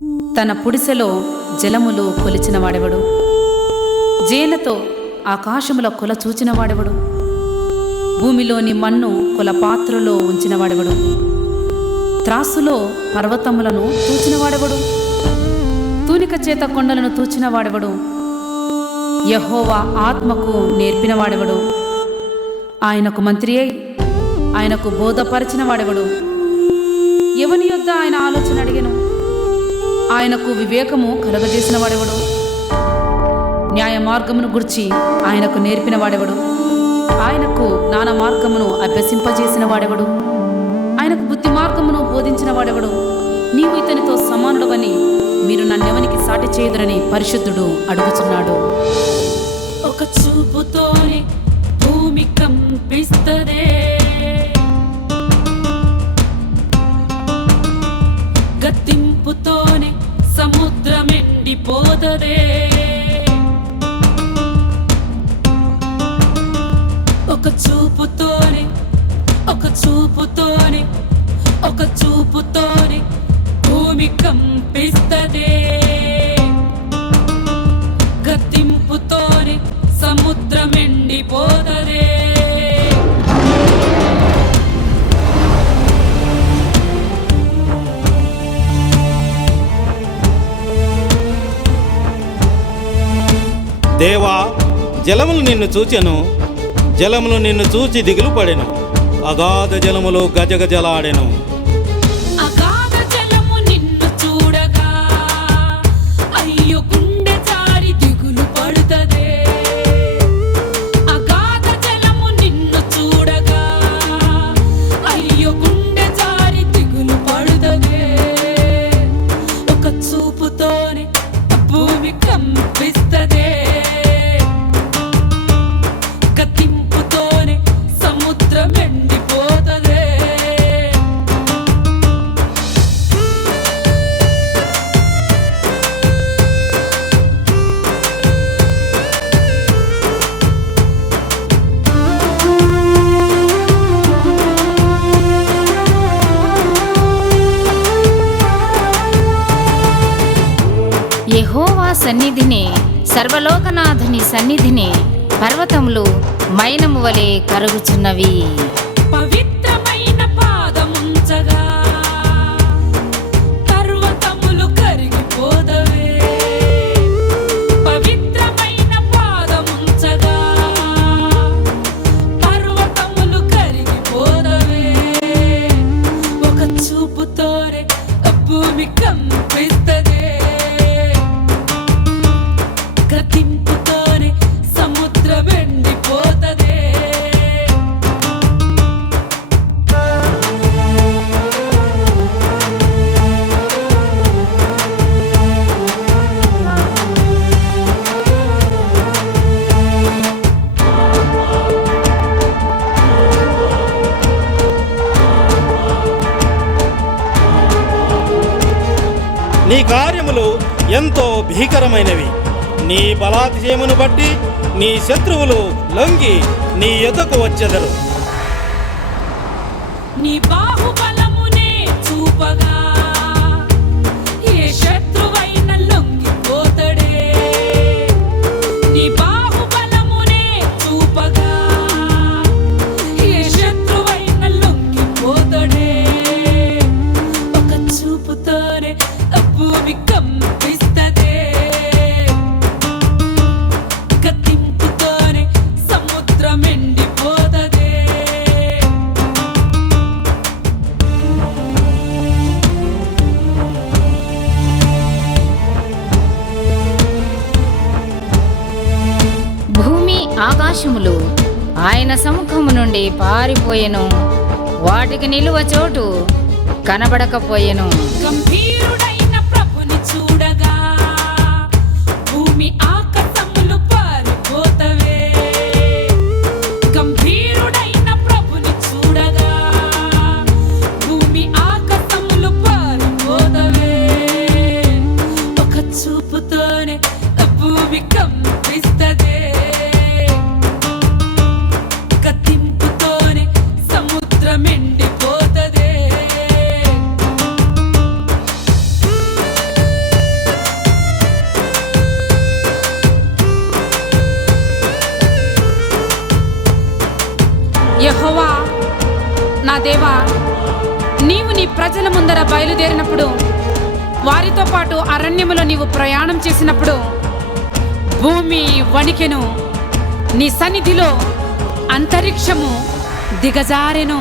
తన పుడిసెలో జలములు కొలిచినవాడెవడు? జేనతో ఆకాశముల కొల చూచినవాడెవడు? భూమిలోని మన్ను కొల పాత్రలో ఉంచినవాడెవడు? త్రాసులో పర్వతములను తూచినవాడెవడు? తూనిక చేత కొండలను తూచినవాడెవడు? యెహోవా ఆత్మకు నేర్పినవాడెవడు? ఆయనకు మంత్రి అయి ఆయనకు బోధపరచిన వాడెవడు? ఎవని యొద్ద ఆయన ఆలోచన అడిగెను? ఆయనకు వివేకము కలుగజేసిన వాడెవడు? న్యాయ మార్గమును గుర్చి ఆయనకు నేర్పిన వాడెవడు? ఆయనకు జ్ఞాన మార్గమును అభ్యసింపజేసిన వాడెవడు? ఆయనకు బుద్ధి మార్గమును బోధించిన వాడెవడు? నీవు ఇతనితో సమానుడవని మీరు నన్నెవనికి సాటి చేయుదురని పరిశుద్ధుడు అడుగుచున్నాడు. ఒక చూపుతోనే భూమి కంపిస్తదే, గద్దింపుతోనే సముద్రం ఎండిపోతదే. ఒక చూపుతోనే ఒక చూపుతోనే ఒక చూపుతోనే భూమి కంపిస్తదే, గద్దింపుతోనే సముద్రం ఎండిపోతదే. దేవా, జలములు నిన్ను చూచెను, జలములు నిన్ను చూచి దిగులు పడెను, అగాధ జలములు గజగజలాడెను. అగాధ జలము నిన్ను చూడగా అయ్యో గుండె జారి దిగులు పడుతదే. అగాధ జలము నిన్ను చూడగా అయ్యో గుండె జారి దిగులు పడుతదే. ఒక చూపుతోనే భూమి కంపిస్తదే, కత్తింపుతోనే సముద్రం ఎండిపోతదే. యెహోవా సన్నిధిని, సర్వలోకనాథుని సన్నిధిని పర్వతములు మైనము వలె కరుగుచున్నవి. పవిత్రమైన పాదముంచగా పర్వతములు కరిగిపోదవే. పవిత్రమైన పాదముంచగా పర్వతములు కరిగిపోదవే. ఒక చూపుతోనే భూమి కంపిస్తదే, గద్దింపుతోనే సముద్రం ఎండిపోతదే. నీ కార్యములు ఎంతో భీకరమైనవి. నీ బలాతిశయమును బట్టి నీ శత్రువులు లొంగి నీ యొద్దకు వచ్చెదరు. నీ బాహుబలమునే చూపగా ఏ శత్రువైన లొంగిపోతడే. నీ బాహుబలమునే చూపగా ఏ శత్రువైన లొంగిపోతడే. ఒక చూపుతోనే భూమి కంపిస్తదే, గద్దింపుతోనే సముద్రం ఎండిపోతదే. భూమి ఆకాశములు ఆయన సముఖము నుండి పారిపోయెను, వాటికి నిలువ చోటు కనబడకపోయెను. గంభీరుడైన ప్రభుని చూడగా భూమి ఆకాశములు పారిపోతవే. గంభీరుడైన ప్రభుని చూడగా భూమి ఆకాశములు పారిపోతవే. ఒక చూపుతోనే భూమి కంపిస్తదే, కత్తింపుతోనే సముద్రం ఎండిపోతదే. ప్రజల ముందర బయలుదేరినప్పుడు, వారితో పాటు అరణ్యములో నీవు ప్రయాణం చేసినప్పుడు భూమి వణికెను, నీ సన్నిధిలో అంతరిక్షము దిగజారెను.